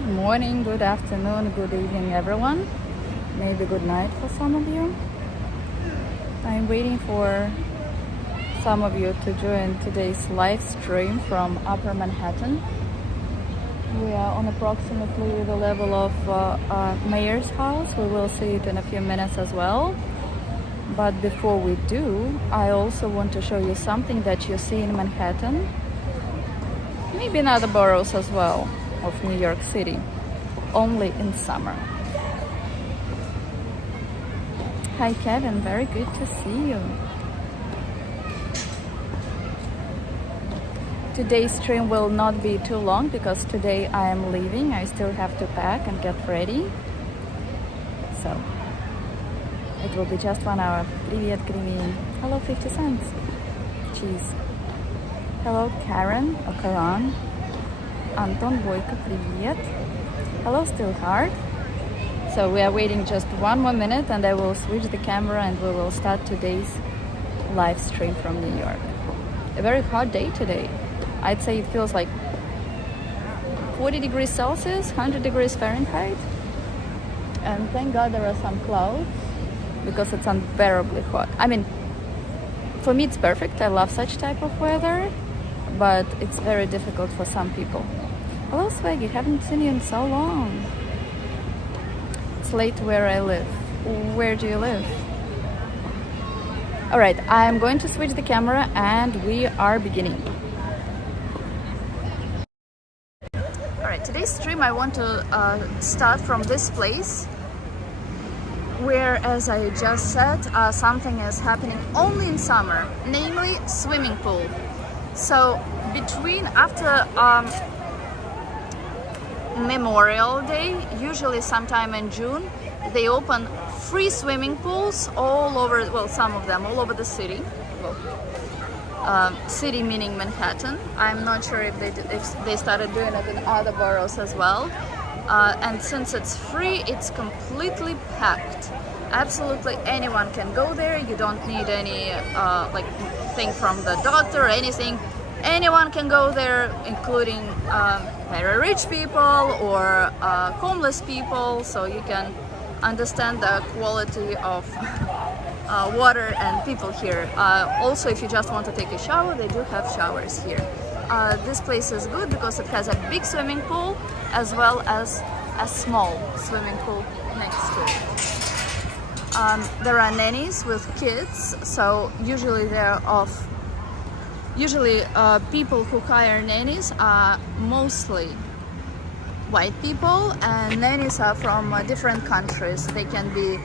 Good morning, good afternoon, good evening, everyone. Maybe good night for some of you. I'm waiting for some of you to join today's live stream from Upper Manhattan. We are on approximately the level of Mayor's house. We will see it in a few minutes as well. But before we do, I also want to show you something that you see in Manhattan, maybe in other boroughs as well of New York City, only in summer. Hi Kevin, very good to see you. Today's stream will not be too long because today I am leaving. I still have to pack and get ready. So it will be just 1 hour. Привет, Green. Hello, 50 cents. Cheese. Hello, Karen or Karan. Anton Boyko, привет. Hello, Still Hard. So we are waiting just 1 more minute and I will switch the camera and we will start today's live stream from New York. A very hot day today. I'd say it feels like 40 degrees Celsius, 100 degrees Fahrenheit. And thank God there are some clouds because it's unbearably hot. I mean, for me it's perfect. I love such type of weather, but it's very difficult for some people. Hello Swaggy, haven't seen you in so long. It's late where I live. Where do you live? Alright, I'm going to switch the camera and we are beginning. Alright, today's stream I want to start from this place where, as I just said, something is happening only in summer, namely swimming pool. So between after Memorial Day, usually sometime in June, they open free swimming pools all over, well, some of them all over the city. Well, city meaning Manhattan. I'm not sure if they started doing it in other boroughs as well. And since it's free, it's completely packed. Absolutely anyone can go there. You don't need any like thing from the doctor or anything. Anyone can go there, including very rich people or homeless people, so you can understand the quality of water and people here. Also, if you just want to take a shower, they do have showers here. This place is good because it has a big swimming pool as well as a small swimming pool next to it. There are nannies with kids, so usually people who hire nannies are mostly white people, and nannies are from different countries. They can be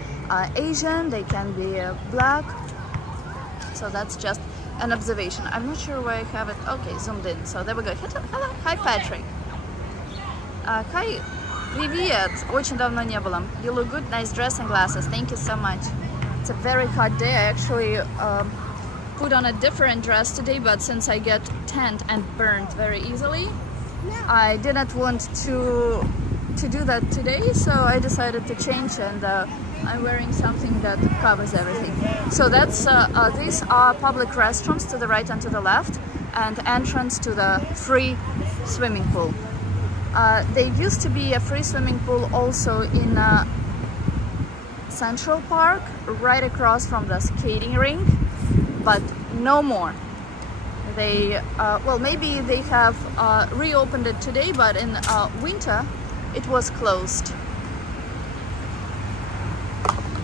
Asian, they can be black, so that's just an observation. I'm not sure where I have it. Okay, zoomed in, so there we go. Hello. Hi Patrick. Hi, привет, очень давно не было. You look good, nice dress and glasses, thank you so much. It's a very hot day. I actually put on a different dress today, but since I get tanned and burned very easily, I didn't want to do that today, so I decided to change, and I'm wearing something that covers everything. So that's these are public restrooms to the right and to the left, and entrance to the free swimming pool. There used to be a free swimming pool also in Central Park, right across from the skating rink, but no more. They well, maybe they have reopened it today, but in winter it was closed.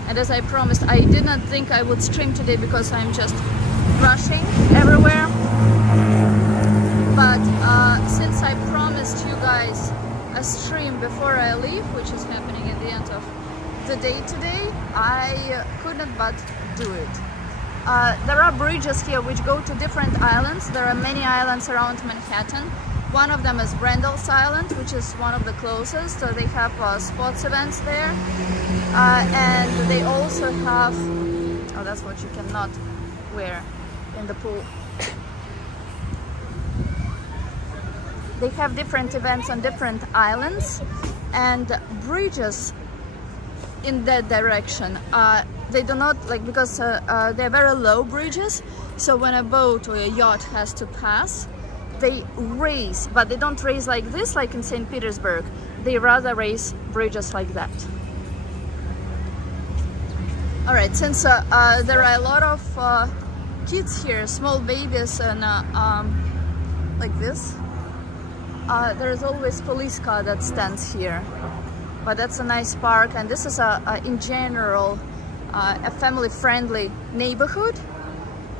And as I promised, I did not think I would stream today because I'm just rushing everywhere. But since I promised you guys a stream before I leave, which is happening at the end of the day today, I couldn't but do it. There are bridges here which go to different islands. There are many islands around Manhattan. One of them is Randall's Island, which is one of the closest. So they have sports events there. And they also have, oh, that's what you cannot wear in the pool. They have different events on different islands, and bridges in that direction. They do not, like, because they're very low bridges, so when a boat or a yacht has to pass, they raise, but they don't raise like this, like in St. Petersburg. they rather raise breeders like that. All right, since there are a lot of kids here, small babies, and like this, there is always police car that stands here. But that's a nice park, and this is in general a family-friendly neighborhood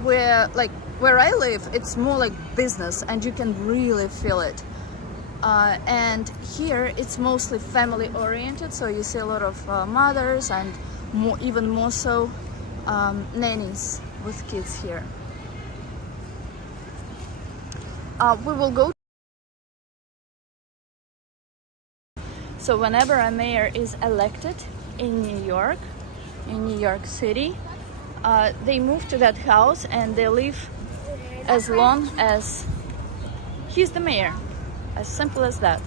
where, like where I live, it's more like business, and you can really feel it. And here it's mostly family-oriented, so you see a lot of mothers and even more so nannies with kids here. We will go. So whenever a mayor is elected in New York City, they move to that house and they live as long as he's the mayor. As simple as that.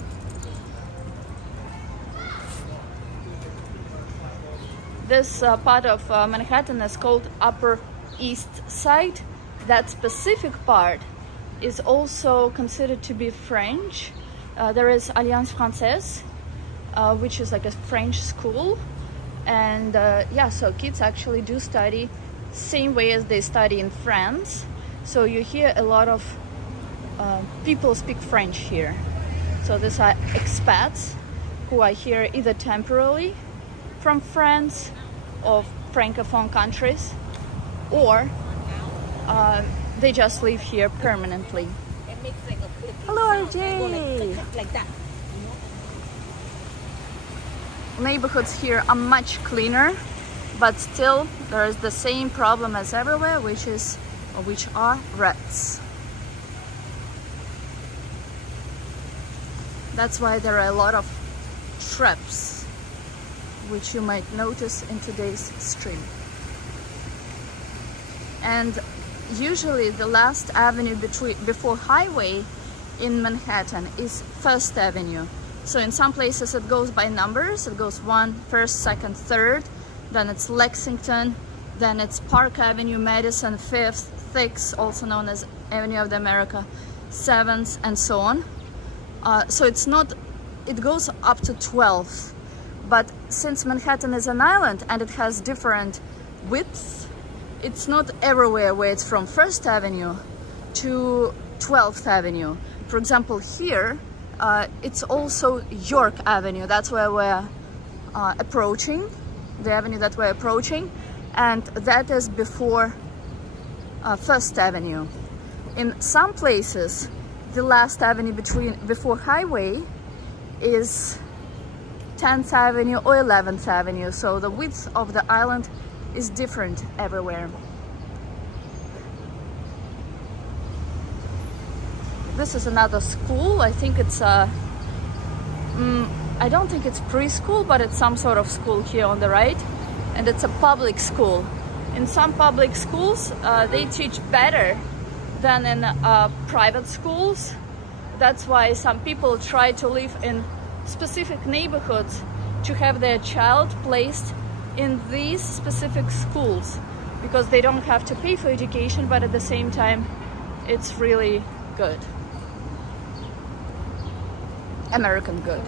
This part of Manhattan is called Upper East Side. That specific part is also considered to be French. There is Alliance Française, which is like a French school, and yeah, so kids actually do study same way as they study in France. So you hear a lot of people speak French here. So these are expats who are here either temporarily from France or francophone countries, or they just live here permanently. Hello, RJ. Like that. Neighborhoods here are much cleaner, but still there is the same problem as everywhere, which are rats. That's why there are a lot of traps, which you might notice in today's stream. And usually the last avenue before highway in Manhattan is First Avenue. So in some places it goes by numbers. It goes 1, 1st, 2nd, 3rd. Then it's Lexington. Then it's Park Avenue, Madison, 5th, 6th, also known as Avenue of the America, 7th, and so on. So it's not, it goes up to 12th. But since Manhattan is an island and it has different widths, it's not everywhere where it's from 1st Avenue to 12th Avenue. For example, here, it's also York Avenue. That's where we're approaching, the avenue that we're approaching, and that is before First Avenue. In some places, the last avenue before highway is 10th Avenue or 11th Avenue, so the width of the island is different everywhere. This is another school. I think it's I don't think it's preschool, but it's some sort of school here on the right, and it's a public school. In some public schools, they teach better than in private schools. That's why some people try to live in specific neighborhoods to have their child placed in these specific schools, because they don't have to pay for education, but at the same time, it's really good. American good.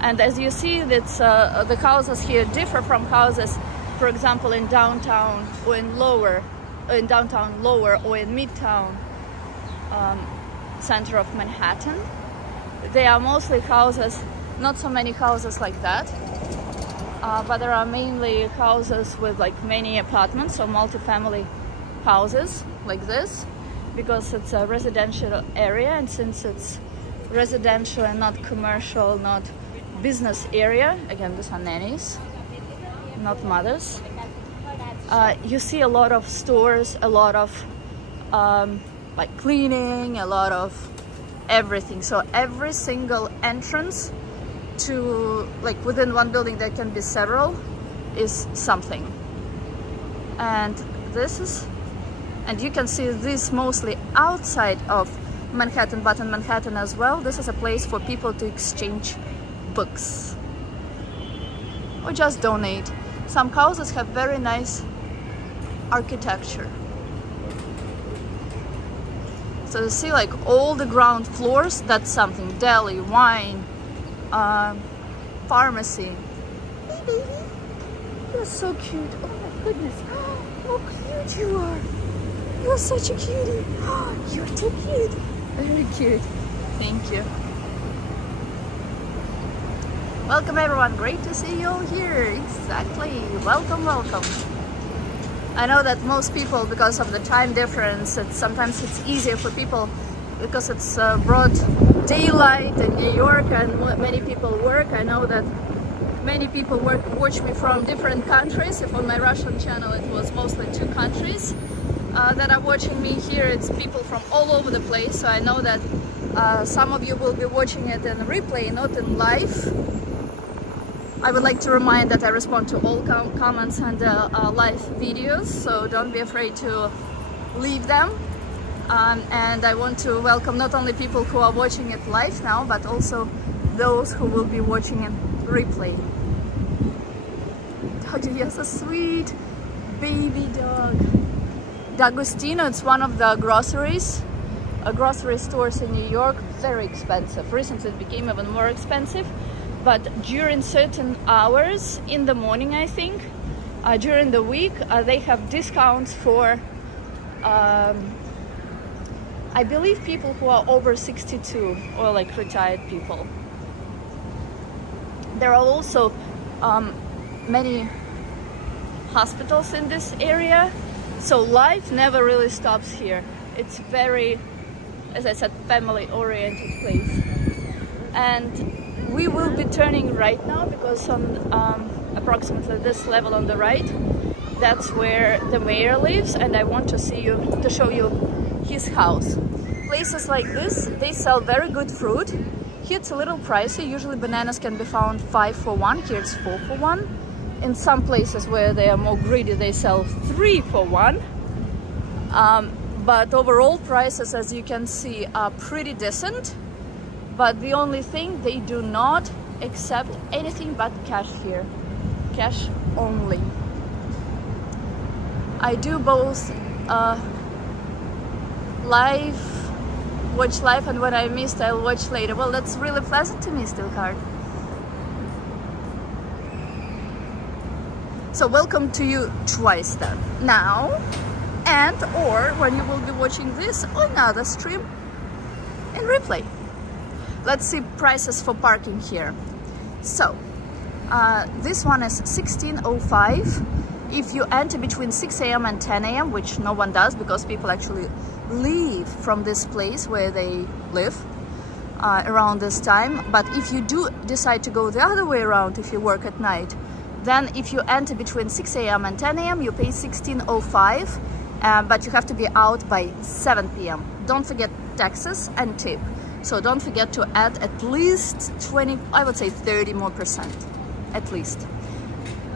And as you see, it's, the houses here differ from houses, for example, in downtown or in downtown lower or in midtown center of Manhattan. They are mostly houses, not so many houses like that, but there are mainly houses with like many apartments, so multifamily houses like this, because it's a residential area, and since it's residential and not commercial, not business area, again, these are nannies, not mothers, you see a lot of stores, a lot of like cleaning, a lot of everything. So every single entrance to, like within one building there can be several, is something. And this is, and you can see this mostly outside of Manhattan, but in Manhattan as well, this is a place for people to exchange books or just donate. Some houses have very nice architecture. So you see like all the ground floors, that's something. Deli, wine, pharmacy. Hey baby, you're so cute. Oh my goodness, how cute you are. You're such a cutie. You're too cute. Very cute. Thank you. Welcome everyone. Great to see you all here. Exactly. Welcome, welcome. I know that most people, because of the time difference, sometimes it's easier for people because it's broad daylight in New York and many people work. I know that many people watch me from different countries. If on my Russian channel it was mostly 2 countries that are watching me. Here it's people from all over the place, so I know that some of you will be watching it in replay, not in live. I would like to remind that I respond to all comments and live videos, so don't be afraid to leave them. And I want to welcome not only people who are watching it live now, but also those who will be watching in replay. Doggy, you're so sweet. Baby dog. D'Agostino, it's one of the grocery stores in New York. Very expensive. Recently it became even more expensive. But during certain hours in the morning, I think, during the week, they have discounts for, I believe, people who are over 62 or like retired people. There are also many hospitals in this area, so life never really stops here. It's very, as I said, family-oriented place. And we will be turning right now because on approximately this level on the right, that's where the mayor lives, and I want to show you his house. Places like this, they sell very good fruit. Here it's a little pricey. Usually bananas can be found 5 for 1. Here it's 4 for 1. In some places where they are more greedy, they sell 3 for 1. But overall prices, as you can see, are pretty decent. But the only thing, they do not accept anything but cash here. Cash only. I do both watch live, and when I missed, I'll watch later. Well, that's really pleasant to me, still hard. So welcome to you twice then. Now, and or when you will be watching this on another stream in replay. Let's see prices for parking here. So, this one is $16.05. If you enter between 6 a.m. and 10 a.m., which no one does because people actually leave from this place where they live around this time. But if you do decide to go the other way around, if you work at night, then if you enter between 6 a.m. and 10 a.m., you pay $16.05, but you have to be out by 7 p.m. Don't forget taxes and tip. So don't forget to add at least 20, I would say 30 more percent, at least.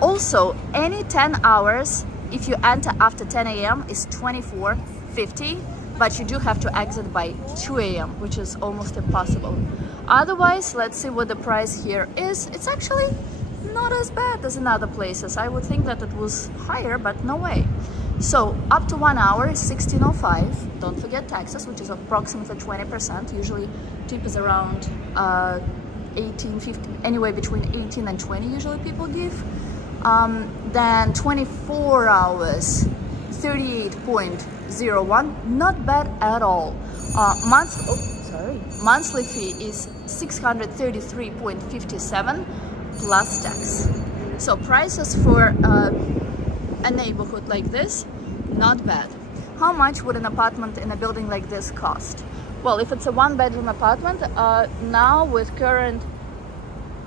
Also, any 10 hours, if you enter after 10 a.m. is $24.50, but you do have to exit by 2 a.m., which is almost impossible. Otherwise, let's see what the price here is. It's actually not as bad as in other places. I would think that it was higher, but no way. So up to 1 hour is $16.05. Don't forget taxes, which is approximately 20%. Usually tip is around 18, 15, anyway, between 18 and 20 usually people give. Then 24 hours, 38.01, not bad at all. Monthly fee is $633.57 plus tax. So prices for a neighborhood like this, not bad. How much would an apartment in a building like this cost? Well, if it's a 1-bedroom apartment, now with current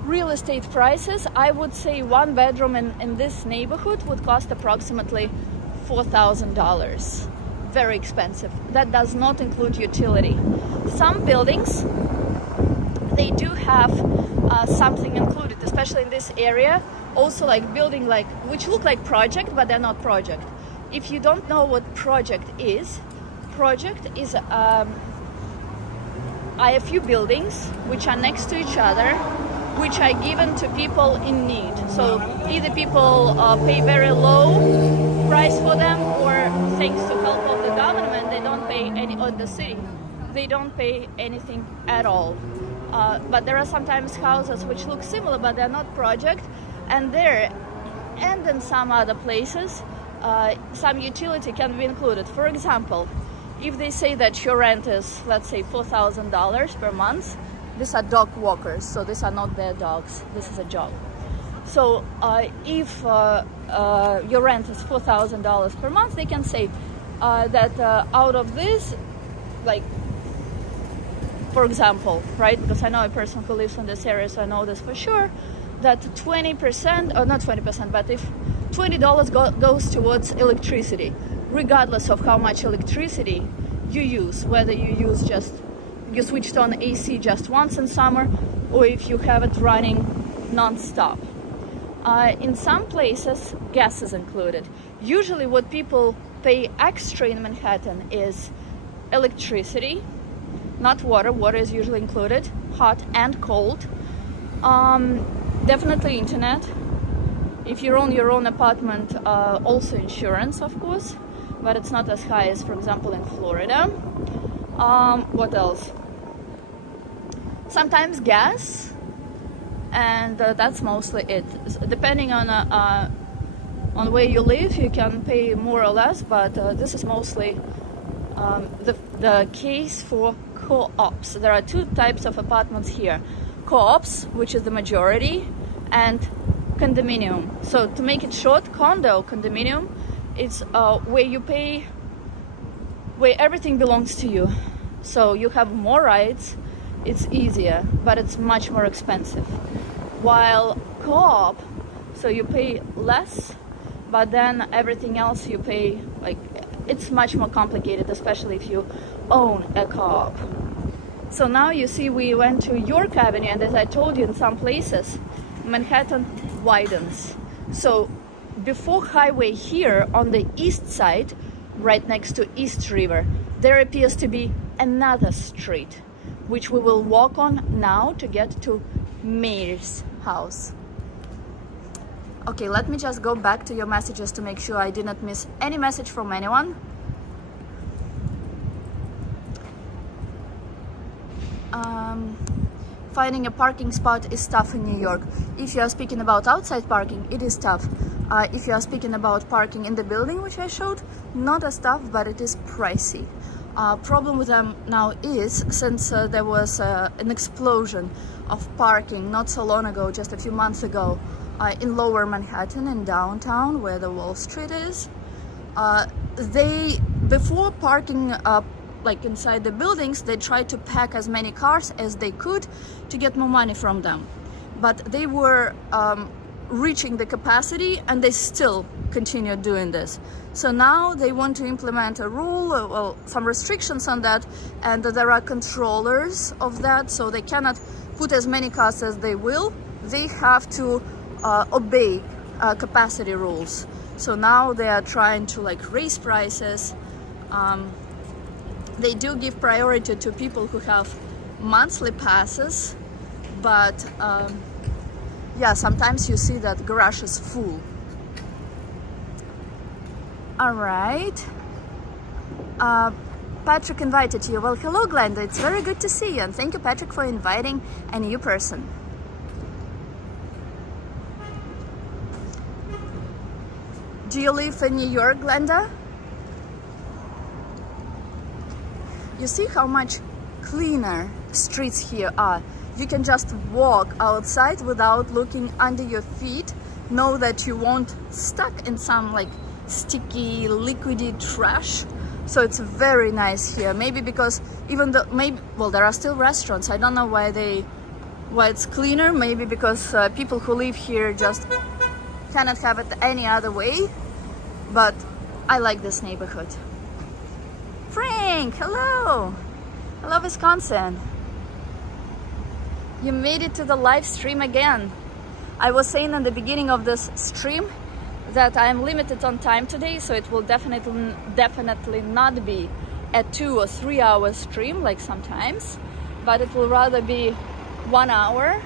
real estate prices, I would say 1 bedroom in this neighborhood would cost approximately $4,000. Very expensive. That does not include utility. Some buildings, they do have something included, especially in this area. Also like building which look like project, but they're not project. If you don't know what project is I have few buildings which are next to each other, which are given to people in need. So either people pay very low price for them, or thanks to help of the government, they don't pay any, or the city, they don't pay anything at all. But there are sometimes houses which look similar, but they're not project, and there and in some other places some utility can be included. For example, if they say that your rent is, let's say, $4,000 per month, these are dog walkers, so these are not their dogs, this is a job. So if your rent is $4,000 per month, they can say that out of this, like, for example, right, because I know a person who lives in this area, so I know this for sure, that 20%, or not 20%, but if $20 goes towards electricity, regardless of how much electricity you use, whether you switched on AC just once in summer, or if you have it running non-stop. In some places, gas is included. Usually what people pay extra in Manhattan is electricity, not water. Water is usually included, hot and cold. Definitely internet. If you own your own apartment, also insurance, of course, but it's not as high as, for example, in Florida. What else? Sometimes gas, and that's mostly it. Depending on where you live, you can pay more or less, but this is mostly the case for co-ops. There are two types of apartments here: co-ops, which is the majority, and condominium. So to make it short, condominium, it's where you pay, where everything belongs to you. So you have more rights, it's easier, but it's much more expensive. While co-op, so you pay less, but then everything else you pay, like, it's much more complicated, especially if you own a co-op. So now you see we went to York Avenue, and as I told you, in some places Manhattan widens. So before highway here on the east side, right next to East River, there appears to be another street, which we will walk on now to get to Mayor's house. Okay, let me just go back to your messages to make sure I did not miss any message from anyone. Finding a parking spot is tough in New York. If you are speaking about outside parking, it is tough. If you are speaking about parking in the building, which I showed, not as tough, but it is pricey. Problem with them now is, since there was an explosion of parking not so long ago, just a few months ago, in lower Manhattan, in downtown, where the Wall Street is, before parking like inside the buildings, they tried to pack as many cars as they could to get more money from them. But they were reaching the capacity, and they still continued doing this. So now they want to implement a rule, well, some restrictions on that, and there are controllers of that, so they cannot put as many cars as they will. They have to obey capacity rules. So now they are trying to, like, raise prices. They do give priority to people who have monthly passes, but yeah, sometimes you see that garage is full. All right. Patrick invited you. Well, hello, Glenda. It's very good to see you, and thank you, Patrick, for inviting a new person. Do you live in New York, Glenda? You see how much cleaner streets here are. You can just walk outside without looking under your feet. Know that you won't stuck in some, like, sticky, liquidy trash. So it's very nice here. Maybe because even though, well, there are still restaurants. I don't know why it's cleaner. Maybe because people who live here just cannot have it any other way. But I like this neighborhood. Frank, hello. Hello, Wisconsin. You made it to the live stream again. I was saying in the beginning of this stream that I am limited on time today, so it will definitely not be a 2 or 3 hour stream like sometimes, but it will rather be 1 hour,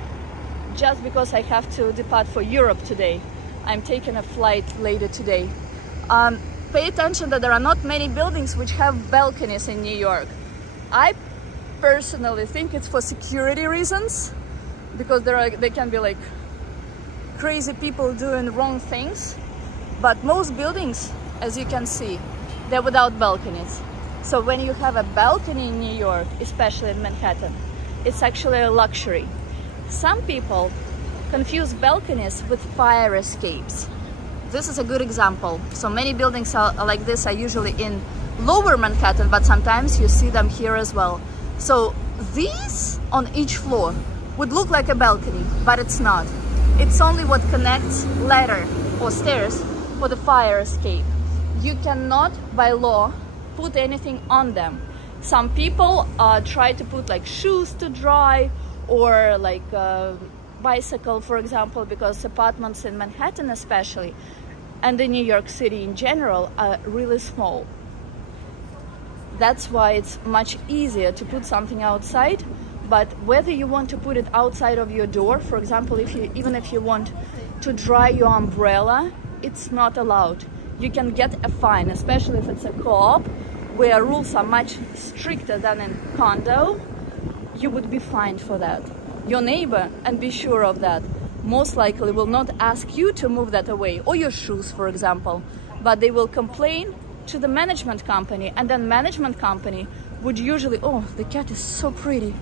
just because I have to depart for Europe today. I'm taking a flight later today. Pay attention that there are not many buildings which have balconies in New York. I personally think it's for security reasons, because they can be like crazy people doing wrong things. But most buildings, as you can see, they're without balconies. So when you have a balcony in New York, especially in Manhattan, it's actually a luxury. Some people confuse balconies with fire escapes. This is a good example. So many buildings like this are usually in lower Manhattan, but sometimes you see them here as well. So these on each floor would look like a balcony, but it's not. It's only what connects ladder or stairs for the fire escape. You cannot, by law, put anything on them. Some people try to put like shoes to dry, or like bicycle, for example, because apartments in Manhattan especially, and in New York City in general, are really small. That's why it's much easier to put something outside. But whether you want to put it outside of your door, for example, even if you want to dry your umbrella, it's not allowed. You can get a fine, especially if it's a co-op, where rules are much stricter than in condo. You would be fined for that. Your neighbor, and be sure of that, most likely will not ask you to move that away, or your shoes, for example, but they will complain to the management company, and then management company would usually, oh, the cat is so pretty,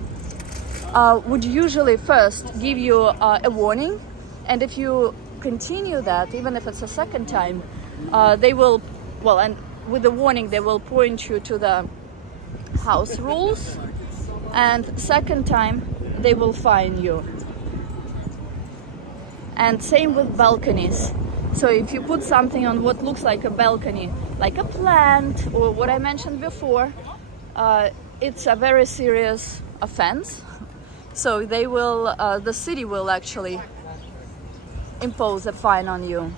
would usually first give you a warning, and if you continue that, even if it's a second time, they will, well, and with the warning they will point you to the house rules, and second time they will fine you. And same with balconies. So if you put something on what looks like a balcony, like a plant or what I mentioned before, it's a very serious offense. So they will, the city will actually impose a fine on you.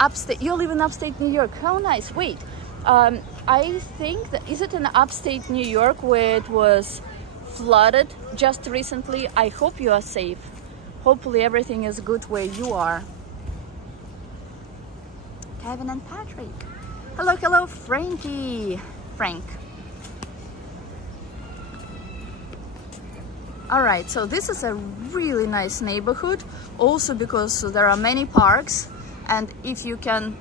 Upstate, you live in upstate New York. How nice. Wait, I think that, is it in upstate New York where it was flooded just recently? I hope you are safe. Hopefully everything is good where you are. Kevin and Patrick. Hello, hello, Frankie. Frank. All right, so this is a really nice neighborhood, also because there are many parks, and if you can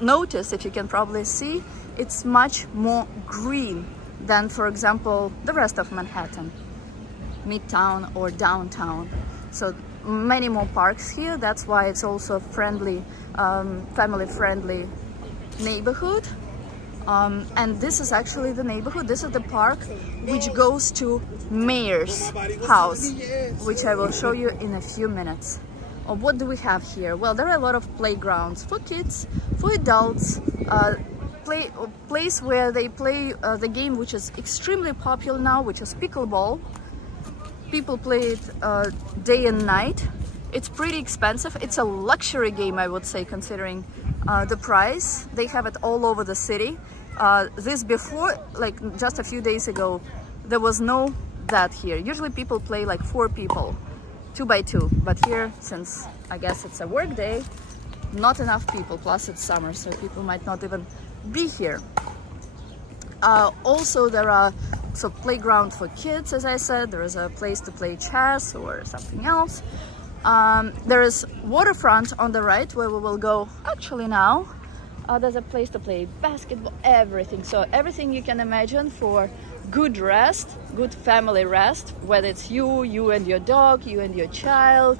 notice, if you can probably see, it's much more green than, for example, the rest of Manhattan, Midtown or downtown. So many more parks here. That's why it's also a friendly, family-friendly neighborhood. And this is actually the neighborhood. This is the park which goes to Mayor's house, which I will show you in a few minutes. What do we have here? Well, there are a lot of playgrounds for kids, for adults, place where they play the game which is extremely popular now, which is pickleball. People play it day and night. It's pretty expensive. It's a luxury game, I would say, considering the price. They have it all over the city. This before, like just a few days ago, there was no that here. Usually people play like 4 people, 2 by 2. But here, since I guess it's a work day, not enough people. Plus it's summer, so people might not even be here. Also, there are playground for kids, as I said. There is a place to play chess or something else. There is waterfront on the right where we will go actually now. There's a place to play basketball, everything. So everything you can imagine for good rest, good family rest, whether it's you and your dog, you and your child,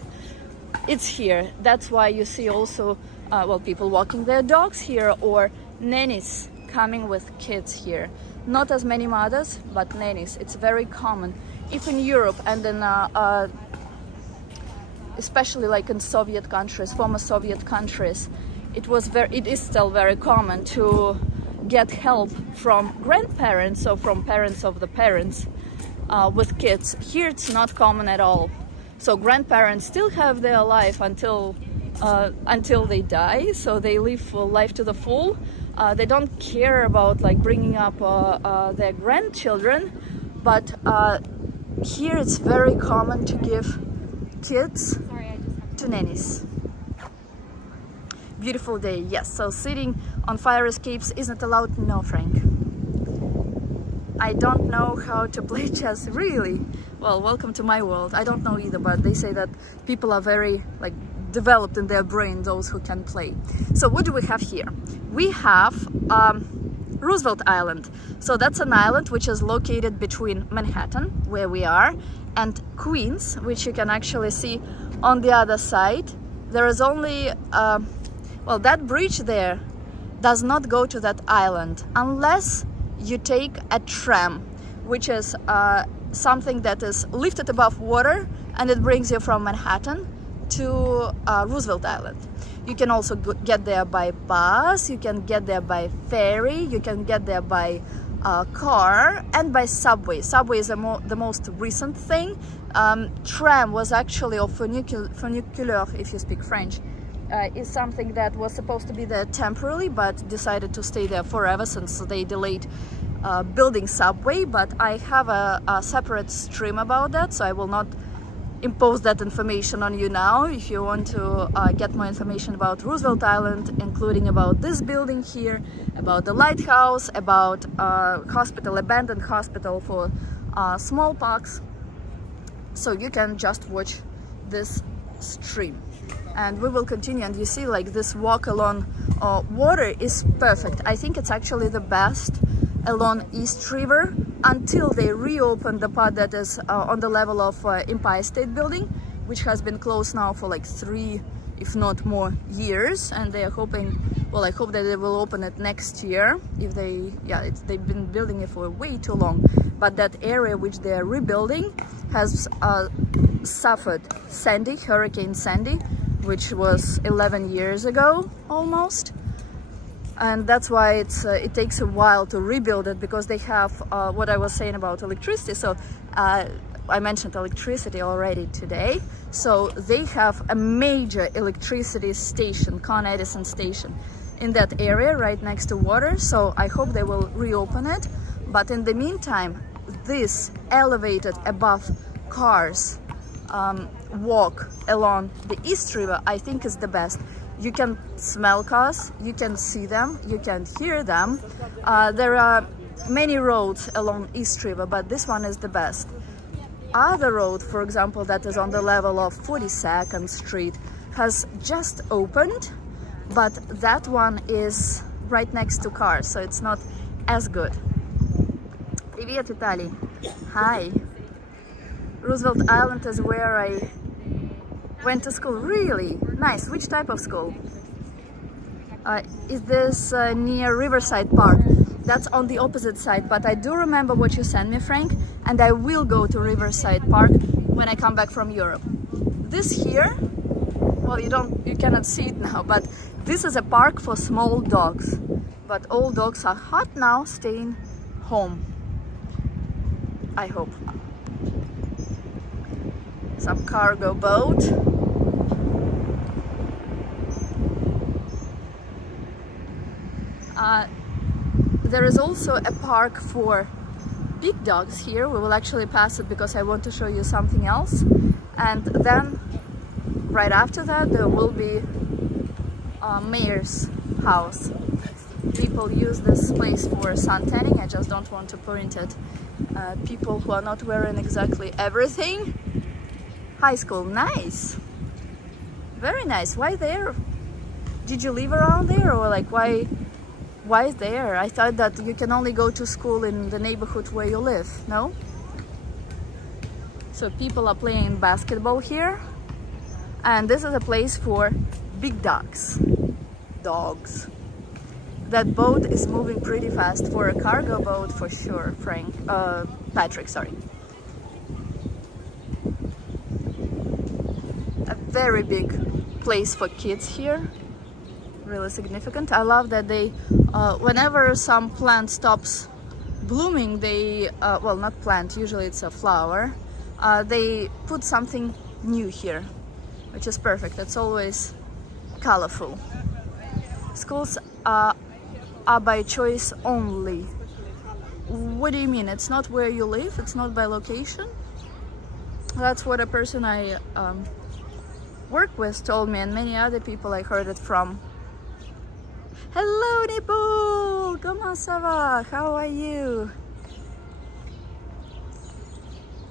it's here. That's why you see also, well, people walking their dogs here, or nannies coming with kids here. Not as many mothers, but nannies. It's very common. If in Europe and in especially like in Soviet countries, former Soviet countries, it is still very common to get help from grandparents or from parents of the parents with kids. Here it's not common at all. So grandparents still have their life until they die. So they live life to the full. They don't care about like bringing up their grandchildren, but here it's very common to give kids to nannies. Beautiful day, yes. So sitting on fire escapes isn't allowed. No, Frank. I don't know how to play chess, really. Well, welcome to my world. I don't know either, but they say that people are very like developed in their brain, those who can play. So what do we have here? We have Roosevelt Island. So that's an island which is located between Manhattan, where we are, and Queens, which you can actually see on the other side. There is only, well, that bridge there does not go to that island unless you take a tram, which is something that is lifted above water, and it brings you from Manhattan to Roosevelt Island. You can also get there by bus, you can get there by ferry, you can get there by car, and by subway. Subway is the most recent thing. Tram was actually, or funicular if you speak French, is something that was supposed to be there temporarily but decided to stay there forever since they delayed building subway. But I have a separate stream about that, so I will not impose that information on you now. If you want to get more information about Roosevelt Island, including about this building here, about the lighthouse, about hospital, abandoned hospital for smallpox, so you can just watch this stream. And we will continue, and you see like this walk along water is perfect. I think it's actually the best along East River until they reopen the part that is on the level of Empire State Building, which has been closed now for like 3, if not more, years. And they are hoping, well, I hope that they will open it next year. If they, yeah, they've been building it for way too long. But that area which they are rebuilding has suffered Hurricane Sandy, which was 11 years ago almost. And that's why it takes a while to rebuild it, because they have what I was saying about electricity. So I mentioned electricity already today. So they have a major electricity station, Con Edison station, in that area right next to water. So I hope they will reopen it. But in the meantime, this elevated above cars walk along the East River, I think is the best. You can smell cars, you can see them, you can hear them. There are many roads along East River, but this one is the best. Other road, for example, that is on the level of 42nd Street, has just opened, but that one is right next to cars, so it's not as good. Привет, Vitaly. Hi. Roosevelt Island is where I went to school. Really nice. Which type of school? Is this near Riverside Park? That's on the opposite side, but I do remember what you sent me, Frank, and I will go to Riverside Park when I come back from Europe. This here, well, you cannot see it now, but this is a park for small dogs. But all dogs are hot now, staying home, I hope. Some cargo boat. There is also a park for big dogs here. We will actually pass it because I want to show you something else. And then right after that there will be mayor's house. People use this place for sun tanning. I just don't want to point at people who are not wearing exactly everything. High school, nice, very nice. Why there? Did you live around there, or like why there? I thought that you can only go to school in the neighborhood where you live. No? So people are playing basketball here, and this is a place for big dogs. That boat is moving pretty fast for a cargo boat, for sure. Patrick, sorry. A very big place for kids here, really significant. I love that they, whenever some plant stops blooming, they, well, not plant, usually it's a flower, they put something new here, which is perfect. It's always colorful. Schools are by choice only. What do you mean? It's not where you live? It's not by location? That's what a person I work with told me, and many other people I heard it from. Hello, Nipul! Comment ça va? How are you?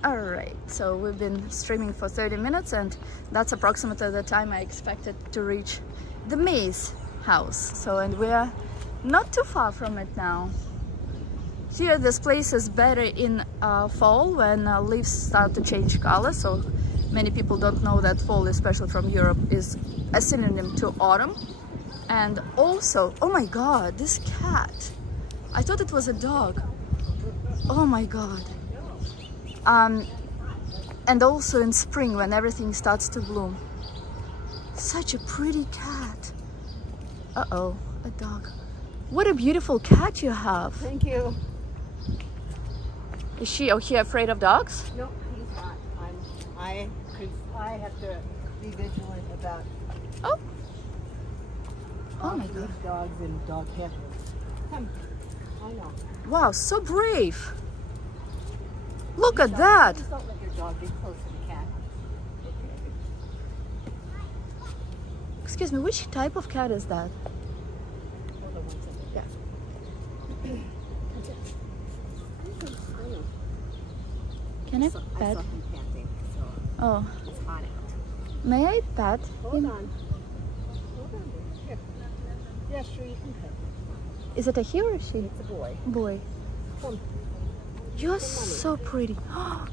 Alright, so we've been streaming for 30 minutes and that's approximately the time I expected to reach the maze house. So, and we're not too far from it now. Here this place is better in fall when leaves start to change color, so many people don't know that fall, especially from Europe, is a synonym to autumn. And also, oh my god, this cat! I thought it was a dog. Oh my god. And also in spring when everything starts to bloom. Such a pretty cat. Uh-oh, a dog. What a beautiful cat you have. Thank you. Is he afraid of dogs? No, he's not. I have to be vigilant about Oh. Oh my god. these dogs and dog handlers. Come. I know. Wow, so brave. Look at that. Please don't let your dog get close to the cat. Excuse me, which type of cat is that? All the ones in there. Yeah. Can I I saw pet? him panting, so Oh, it's hot out. may I pet? Hold him? on. Hold on. Here. Yeah, sure, you can pet. Is it a he or a she? It's a boy. Boy. Come. You're so pretty. Oh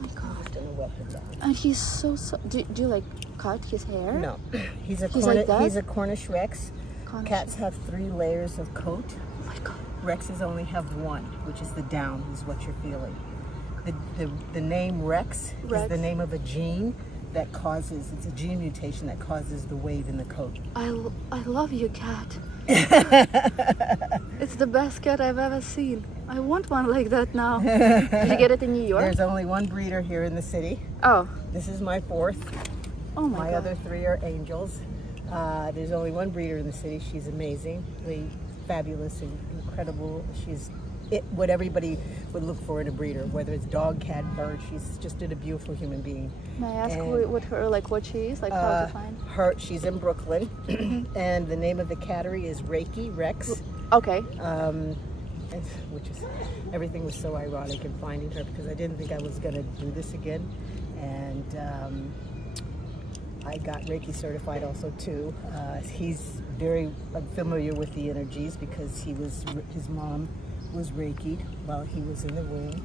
my god. I'm gonna wet him down. And he's so. Do you like cut his hair? No, he's a like that? he's a Cornish Rex. Cornish. Cats have 3 layers of coat. Oh my god. Rexes only have 1, which is the down, is what you're feeling. The name Rex is Rex. the name of a gene that causes, it's a gene mutation that causes the wave in the coat. I love your cat. It's the best cat I've ever seen. I want one like that now. Did you get it in New York? There's only 1 breeder here in the city. Oh. This is my 4th. Oh my My god. other 3 are angels. There's only 1 breeder in the city. She's amazingly fabulous and incredible. She's what everybody would look for in a breeder, whether it's dog, cat, bird. She's just a beautiful human being. May I ask And, what she is? Like how to find? She's in Brooklyn, and the name of the cattery is Rex. Okay. Which is, everything was so ironic in finding her because I didn't think I was going to do this again, and I got Reiki certified also too. He's very familiar with the energies because his mom was Reiki'd while he was in the womb.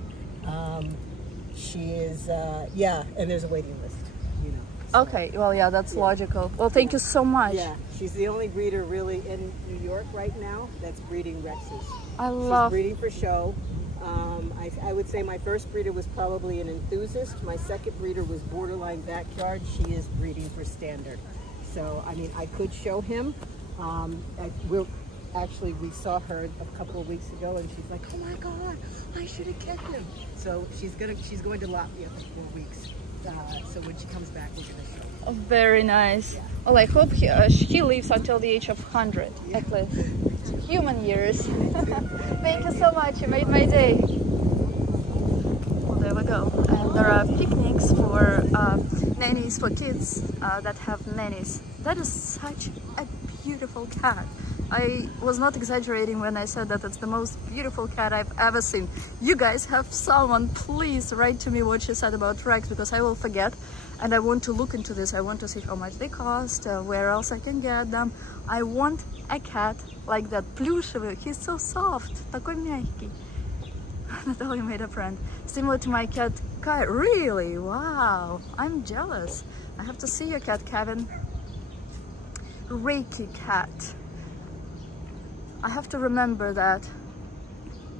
She is, and there's a waiting list, you know. So, Okay, well, yeah, that's logical. Well, thank you so much. yeah, she's the only breeder really in New York right now that's breeding Rexes. I She's breeding for show. I would say my first breeder was probably an enthusiast. My second breeder was borderline backyard. She is breeding for standard. So, I mean, I could show him. We saw her a couple of weeks ago, and she's like, "Oh my God, I should have kept him." So she's going to Latvia for 4 weeks. So when she comes back, we're going to show her. Oh, very nice. Well, I hope he lives until the age of 100, at least. Human years. Thank you so much. You made my day. Well, there we go. And there are picnics for nannies for kids that have nannies. That is such a beautiful cat. I was not exaggerating when I said that it's the most beautiful cat I've ever seen. You guys have someone, please write to me what you said about Rex, because I will forget and I want to look into this. I want to see how much they cost, where else I can get them. I want a cat like that, плюшевый. He's so soft, такой мягкий. Natalia made a friend. Similar to my cat Kai. Really? Wow, I'm jealous. I have to see your cat, Kevin. Reiki cat. I have to remember that.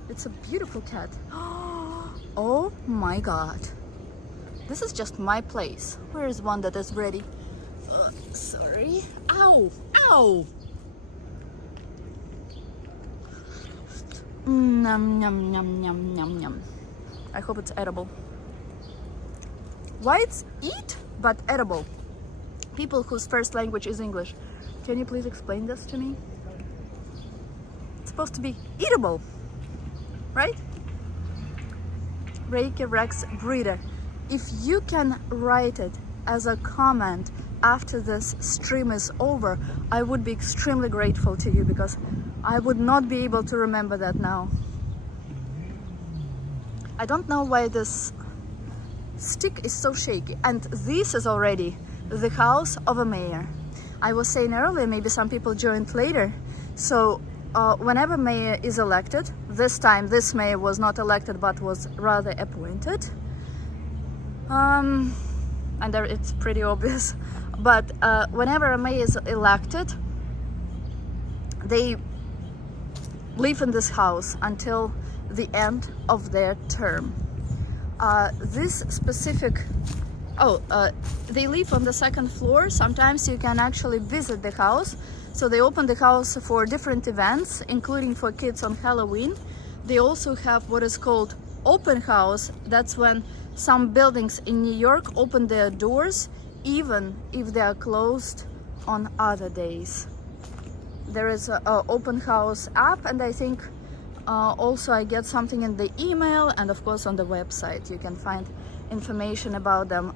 It's a beautiful cat. Oh my god. This is just my place. Where is one that is ready? Sorry. Ow! Ow! Nom nom nom nom nom nom. I hope it's edible. Why it's eat but edible? People whose first language is English. Can you please explain this to me? It's supposed to be eatable, right? Reiki Rex breeder. If you can write it as a comment after this stream is over, I would be extremely grateful to you, because I would not be able to remember that now. I don't know why this stick is so shaky. And this is already the house of a mayor. I was saying earlier, maybe some people joined later. So whenever mayor is elected, this time this mayor was not elected but was rather appointed. And there it's pretty obvious. But whenever a mayor is elected, they live in this house until the end of their term. This specific, they live on the second floor. Sometimes you can actually visit the house. So they open the house for different events, including for kids on Halloween. They also have what is called open house. That's when some buildings in New York open their doors, even if they are closed on other days. There is an open house app, and I think also I get something in the email, and of course on the website you can find information about them.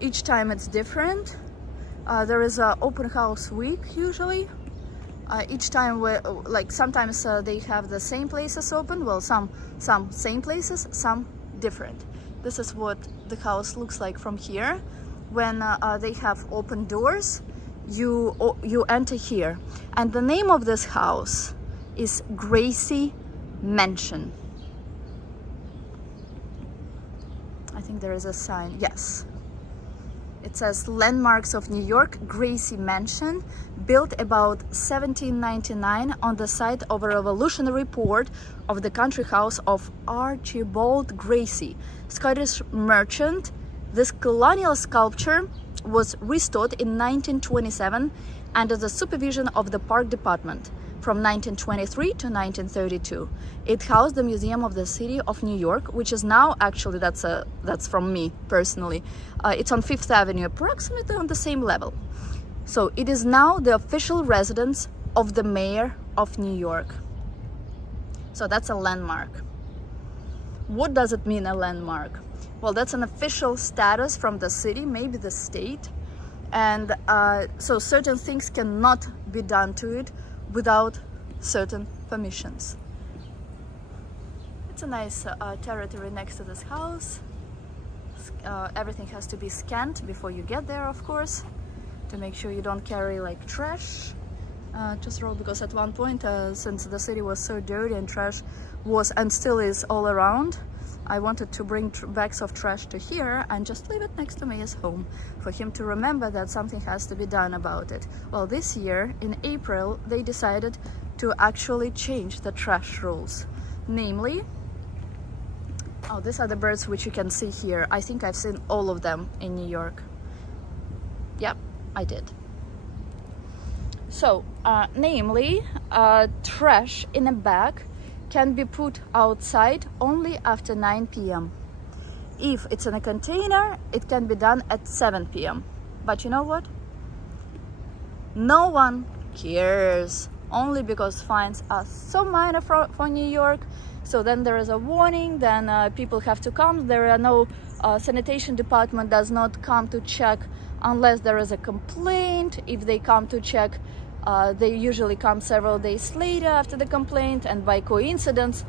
Each time it's different. There is an open house week usually. Each time, like sometimes they have the same places open. Well, some same places, some different. This is what the house looks like from here. When they have open doors, you enter here, and the name of this house is Gracie Mansion. I think there is a sign. Yes. It says Landmarks of New York, Gracie Mansion, built about 1799 on the site of a revolutionary report of the country house of Archibald Gracie, Scottish merchant. This colonial sculpture was restored in 1927 under the supervision of the Park Department from 1923 to 1932. It housed the Museum of the City of New York, which is now actually, that's from me personally. It's on Fifth Avenue, approximately on the same level. So it is now the official residence of the mayor of New York. So that's a landmark. What does it mean, a landmark? Well, that's an official status from the city, maybe the state. And so certain things cannot be done to it without certain permissions. It's a nice territory next to this house. Everything has to be scanned before you get there, of course, to make sure you don't carry like trash. Just roll, because at one point, since the city was so dirty and trash was and still is all around, I wanted to bring bags of trash to here and just leave it next to Mayor's home for him to remember that something has to be done about it. Well, this year in April they decided to actually change the trash rules. Namely, these are the birds which you can see here. I think I've seen all of them in New York. Yep, I did. So, namely, trash in a bag can be put outside only after 9 p.m. If it's in a container, it can be done at 7 p.m. But you know what? No one cares, only because fines are so minor for New York. So then there is a warning, then people have to come. There are no sanitation department does not come to check unless there is a complaint. If they come to check, they usually come several days later after the complaint, and by coincidence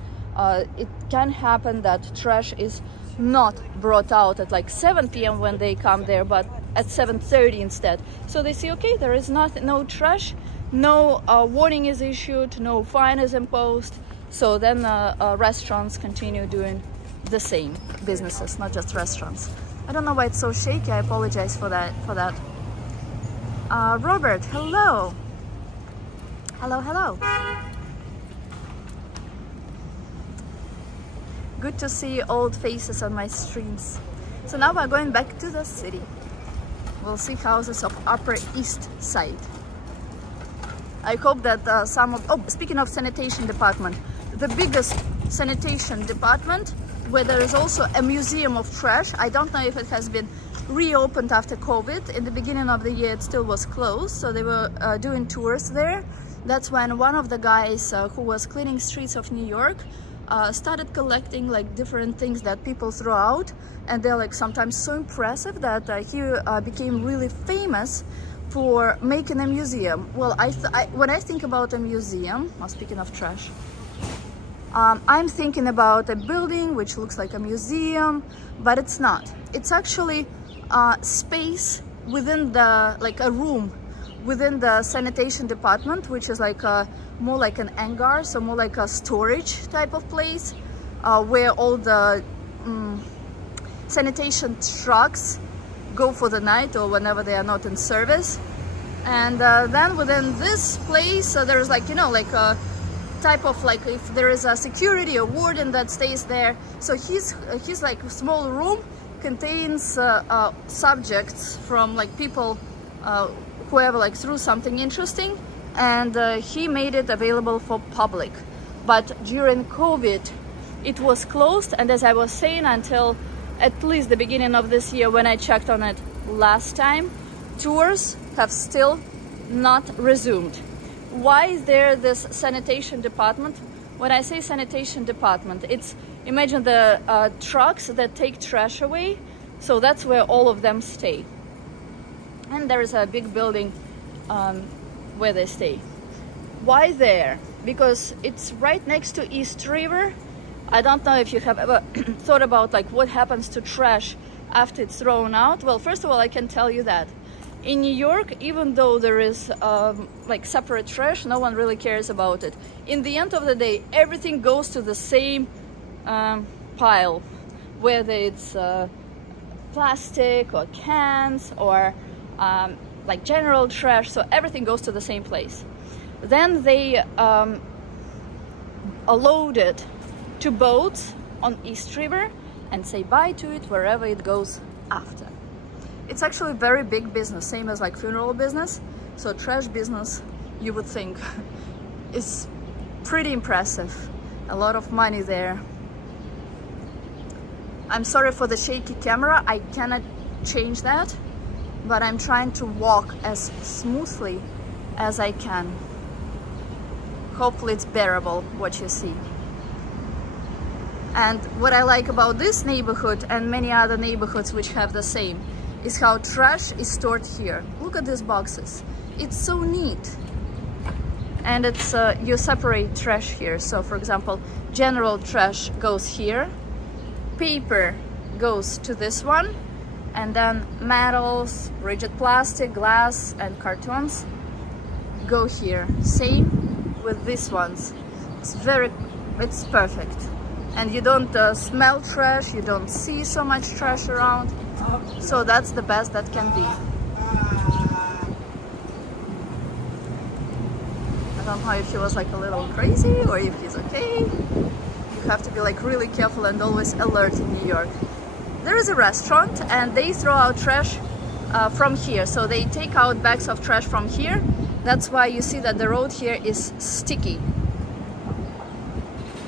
it can happen that trash is not brought out at like 7 p.m. when they come there, but at 7:30 instead. So they say, okay, there is no trash, no warning is issued, no fine is imposed. So then restaurants continue doing the same, businesses, not just restaurants. I don't know why it's so shaky. I apologize for that. Robert, hello. Hello. Good to see old faces on my streams. So now we're going back to the city. We'll see houses of Upper East Side. I hope that speaking of sanitation department, the biggest sanitation department, where there is also a museum of trash. I don't know if it has been reopened after COVID. In the beginning of the year it still was closed, so they were doing tours there. That's when one of the guys who was cleaning streets of New York started collecting like different things that people throw out, and they're like sometimes so impressive that he became really famous for making a museum. Well, when I think about a museum, speaking of trash, I'm thinking about a building which looks like a museum, but it's not. It's actually space within the, like a room within the sanitation department, which is like more like an hangar, so more like a storage type of place where all the sanitation trucks go for the night or whenever they are not in service. And then within this place there's like, you know, like a type of, like, if there is a security or warden that stays there, so he's like a small room contains subjects from like people whoever like threw something interesting, and he made it available for public. But during COVID it was closed, and as I was saying, until at least the beginning of this year when I checked on it last time, tours have still not resumed. Why is there this sanitation department? When I say sanitation department, it's, imagine the trucks that take trash away, so that's where all of them stay. And there is a big building where they stay. Why there? Because it's right next to East River. I don't know if you have ever thought about like what happens to trash after it's thrown out. Well, first of all, I can tell you that in New York, even though there is like separate trash, no one really cares about it. In the end of the day, everything goes to the same pile, whether it's plastic or cans or like general trash, so everything goes to the same place. Then they load it to boats on East River and say bye to it wherever it goes after. It's actually a very big business, same as like funeral business. So trash business, you would think, is pretty impressive. A lot of money there. I'm sorry for the shaky camera, I cannot change that, but I'm trying to walk as smoothly as I can. Hopefully it's bearable what you see. And what I like about this neighborhood and many other neighborhoods which have the same is how trash is stored here. Look at these boxes. It's so neat. And it's you separate trash here. So for example, general trash goes here, paper goes to this one, and then metals, rigid plastic, glass and cartons go here. Same with these ones. It's perfect. And you don't smell trash, you don't see so much trash around. So that's the best that can be. I don't know if he was like a little crazy or if he's okay. You have to be like really careful and always alert in New York. There is a restaurant and they throw out trash from here. So they take out bags of trash from here. That's why you see that the road here is sticky.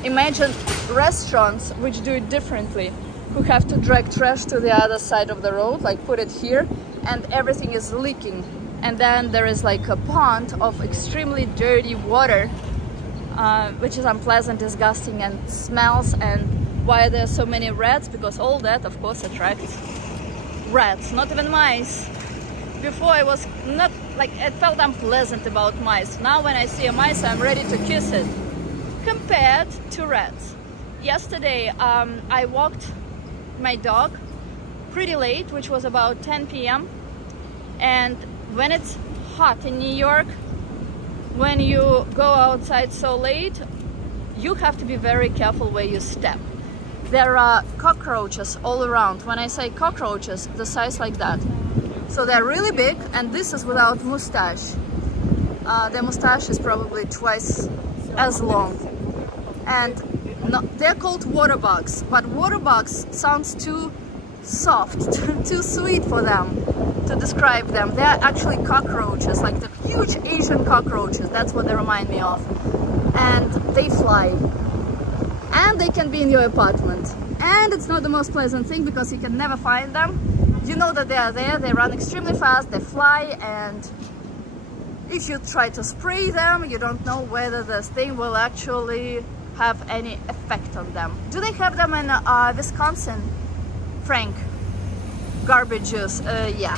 Imagine restaurants which do it differently, who have to drag trash to the other side of the road, like put it here, and everything is leaking. And then there is like a pond of extremely dirty water, which is unpleasant, disgusting, and smells. And why there are so many rats? Because all that, of course, attracts rats, not even mice. Before I was not, like, it felt unpleasant about mice. Now when I see a mice, I'm ready to kiss it. Compared to rats. Yesterday I walked my dog pretty late, which was about 10 p.m. and when it's hot in New York, when you go outside so late, you have to be very careful where you step. There are cockroaches all around. When I say cockroaches, the size like that. So they're really big, and this is without mustache. The mustache is probably twice as long. And no, they're called water bugs, but water bugs sounds too soft, too sweet for them to describe them. They're actually cockroaches, like the huge Asian cockroaches. That's what they remind me of. And they fly. And they can be in your apartment. And it's not the most pleasant thing because you can never find them. You know that they are there, they run extremely fast, they fly, and if you try to spray them, you don't know whether this thing will actually have any effect on them. Do they have them in Wisconsin, Frank? Garbage juice, yeah.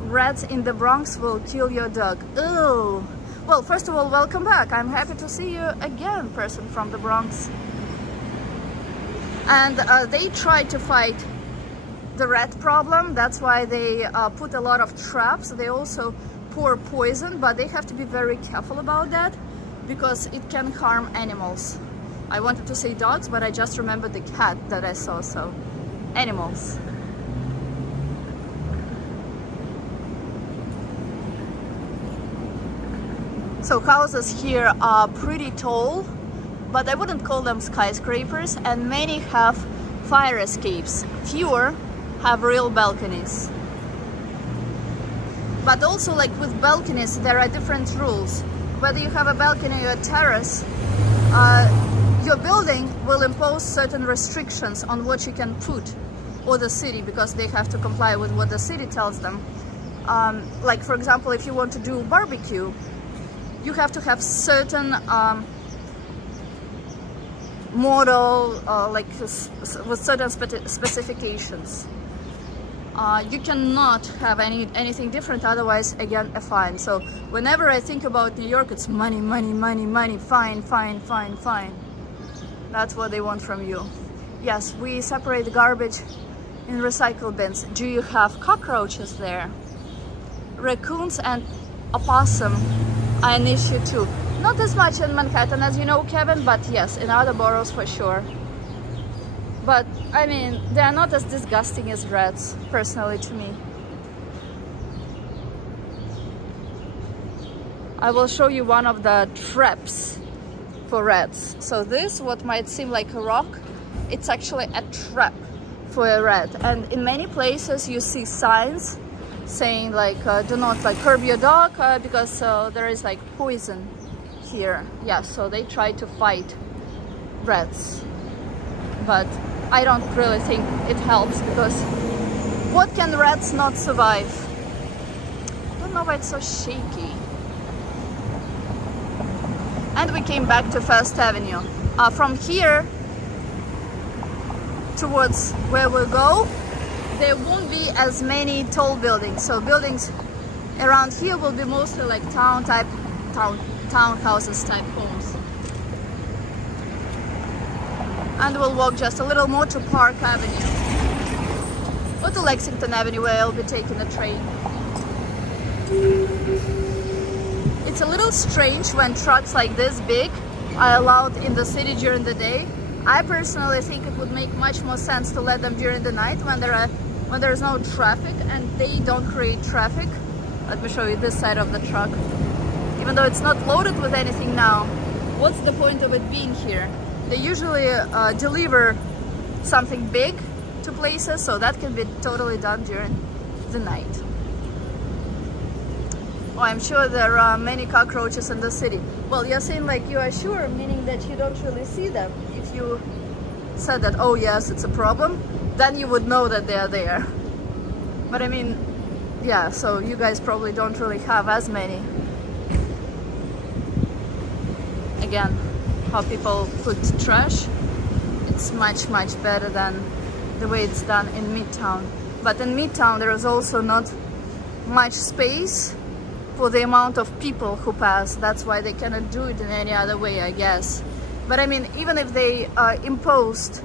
Rats in the Bronx will kill your dog. Ew. Well, first of all, welcome back. I'm happy to see you again, person from the Bronx. And they try to fight the rat problem. That's why they put a lot of traps. They also pour poison, but they have to be very careful about that because it can harm animals. I wanted to say dogs, but I just remembered the cat that I saw, so animals. So houses here are pretty tall, but I wouldn't call them skyscrapers, and many have fire escapes. Fewer have real balconies. But also, like with balconies, there are different rules. Whether you have a balcony or a terrace, your building will impose certain restrictions on what you can put, or the city, because they have to comply with what the city tells them. Like for example, if you want to do barbecue, you have to have certain model, with certain specifications. You cannot have anything different, otherwise again a fine. So whenever I think about New York, it's money, money, money, money, fine, fine, fine, fine. That's what they want from you. Yes, we separate the garbage in recycle bins. Do you have cockroaches there? Raccoons and opossum are an issue too. Not as much in Manhattan, as you know, Kevin, but yes, in other boroughs for sure. But I mean, they are not as disgusting as rats, personally, to me. I will show you one of the traps for rats. So this, what might seem like a rock, it's actually a trap for a rat. And in many places you see signs saying like, do not like curb your dog because there is like poison here. Yeah, so they try to fight rats. But I don't really think it helps, because what can rats not survive? I don't know why it's so shaky. And we came back to First Avenue. From here towards where we go, there won't be as many tall buildings. So buildings around here will be mostly like townhouses type homes. And we'll walk just a little more to Park Avenue or to Lexington Avenue, where I'll be taking a train. It's a little strange when trucks like this big are allowed in the city during the day. I personally think it would make much more sense to let them during the night when there is no traffic and they don't create traffic. Let me show you this side of the truck. Even though it's not loaded with anything now, what's the point of it being here? They usually deliver something big to places, so that can be totally done during the night. Oh, I'm sure there are many cockroaches in the city. Well, you're saying like you are sure, meaning that you don't really see them. If you said that, oh yes, it's a problem, then you would know that they are there. But I mean, yeah, so you guys probably don't really have as many. Again, how people put trash, it's much better than the way it's done in Midtown. But in Midtown there is also not much space for the amount of people who pass. That's why they cannot do it in any other way, I guess. But I mean, even if they imposed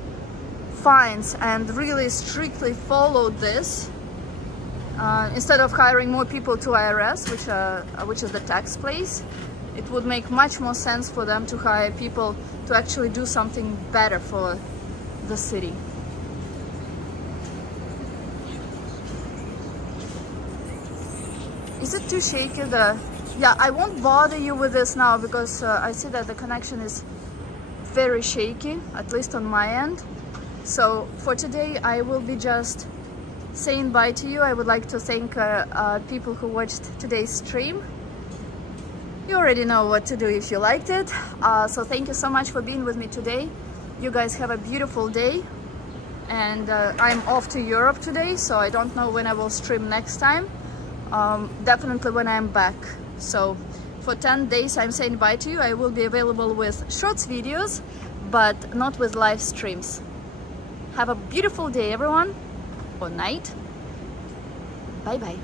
fines and really strictly followed this, instead of hiring more people to IRS, which is the tax place, it would make much more sense for them to hire people to actually do something better for the city. Is it too shaky? Yeah, I won't bother you with this now because I see that the connection is very shaky, at least on my end. So for today, I will be just saying bye to you. I would like to thank people who watched today's stream. You already know what to do if you liked it. So thank you so much for being with me today. You guys have a beautiful day. And I'm off to Europe today, so I don't know when I will stream next time. Definitely when I'm back. So for 10 days I'm saying bye to you. I will be available with shorts videos, but not with live streams. Have a beautiful day, everyone, or night. Bye bye.